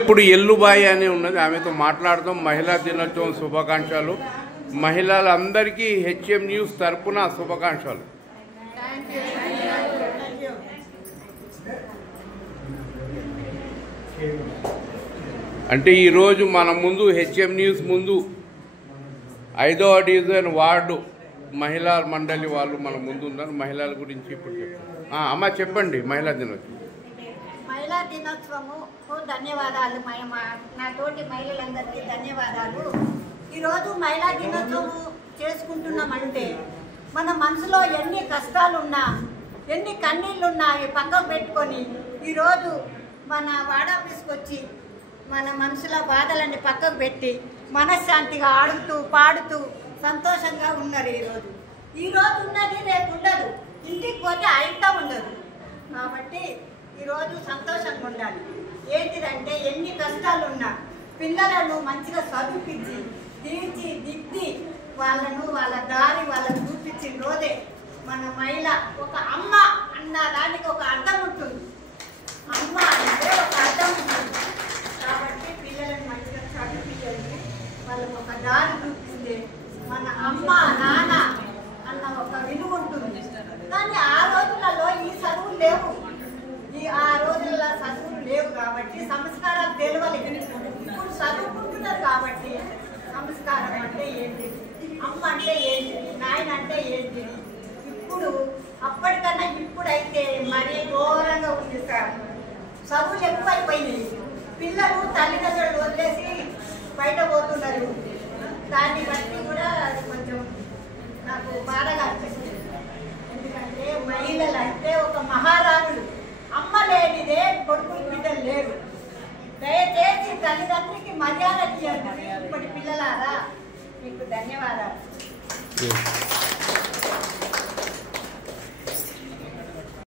ఇప్పుడు ఎల్లుబాయి అని ఉన్నది, ఆమెతో మాట్లాడదాం. మహిళా దినోత్సవం శుభాకాంక్షలు. మహిళలందరికీ హెచ్ఎం న్యూస్ తరపున శుభాకాంక్షలు. అంటే ఈరోజు మన ముందు హెచ్ఎం న్యూస్ ముందు 5వ డివిజన్ వార్డు మహిళా మండలి వాళ్ళు మన ముందు ఉన్నారు. మహిళల గురించి ఇప్పుడు చెప్పండి. అమ్మ చెప్పండి. మహిళా దినోత్సవము ధన్యవాదాలు. నా తోటి మహిళలందరికీ ధన్యవాదాలు. ఈరోజు మహిళా దినోత్సవం చేసుకుంటున్నామంటే మన మనసులో ఎన్ని కష్టాలున్నా ఎన్ని కన్నీళ్ళున్నా అవి పక్కకు పెట్టుకొని ఈరోజు మన వాడాఫీస్కి వచ్చి మన మనసులో బాధలన్నీ పక్కకు పెట్టి మనశ్శాంతిగా ఆడుతూ పాడుతూ సంతోషంగా ఉన్నారు. ఈరోజు ఉన్నది రేపు ఉండదు, ఇంటికి పోతే అయితా ఉండదు. కాబట్టి ఈరోజు సంతోషంగా ఉండాలి. ఏంటిదంటే ఎన్ని కష్టాలున్నా పిల్లలను మంచిగా చదివించి తీర్చిదిద్ది వాళ్ళను వాళ్ళ దారి వాళ్ళకు చూపించిన రోజే మన మహిళ ఒక అమ్మ అన్న దానికి ఒక అర్థం ఉంటుంది. అమ్మ అంటే ఒక అర్థం ఉంటుంది. కాబట్టి పిల్లలను మంచిగా చదివించండి, వాళ్ళకు ఒక దారి చూపిస్తే మన అమ్మ నాన్న అన్న ఒక విలువ ఉంటుంది. కానీ ఆ రోజులలో ఈ చదువులు లేవు, ఆ రోజుల్లో చదువులు లేవు కాబట్టి సంస్కారాలు తెలియలేదు. ఇప్పుడు చదువుకుంటున్నారు కాబట్టి సంస్కారం అంటే ఏంటి, అమ్మ అంటే ఏంటి, నాయన అంటే ఏంటి. ఇప్పుడు అప్పటికన్నా ఇప్పుడైతే మరీ ఘోరంగా ఉంది సార్. చదువులు ఎక్కువైపోయినాయి. పిల్లలు తల్లిదండ్రులు వదిలేసి బయట పోతున్నారు. దాన్ని బట్టి కూడా అది కొంచెం నాకు బాధగా అనిపిస్తుంది. ఎందుకంటే మహిళలు అంటే ఒక మహారాణులు. అమ్మ లేనిదే కొడుకులు బిడ్డలు లేరు. దయచేసి తల్లిదండ్రులకి మర్యాద ఇవ్వండి. ఇప్పటి పిల్లలారా మీకు ధన్యవాదాలు.